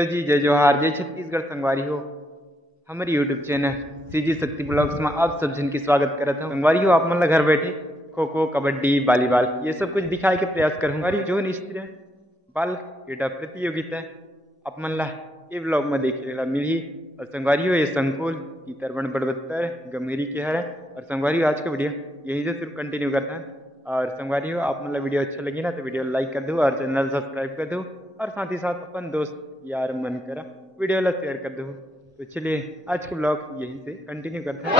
हेलो जी, जय जोहार, जय छत्तीसगढ़ संगवारी हो। हमारी यूट्यूब चैनल सीजी शक्ति ब्लॉग्स में आप सब जन की स्वागत करता हूँ। संगवारी हो, आप मन ला घर बैठे खो खो, कबड्डी, वॉलीबॉल ये सब कुछ दिखाए के प्रयास करूँगा। जो निश्चित बाल क्रीडा प्रतियोगिता आप मन ला ये ब्लॉग में देखे ला मिली। और संगवारी हो, ये संकुल तीतरबन बड़बत्तर गंभीरी के हर है। और संगवारी हो, आज का वीडियो यहीं से सिर्फ कंटिन्यू करता है। और संगवारी हो, आप मतलब वीडियो अच्छा लगी ना तो वीडियो लाइक कर दो और चैनल सब्सक्राइब कर दो। और साथ ही साथ अपन दोस्त यार मन करा वीडियो ला शेयर कर दो। तो चलिए आज का ब्लॉग यहीं से कंटिन्यू करते हैं।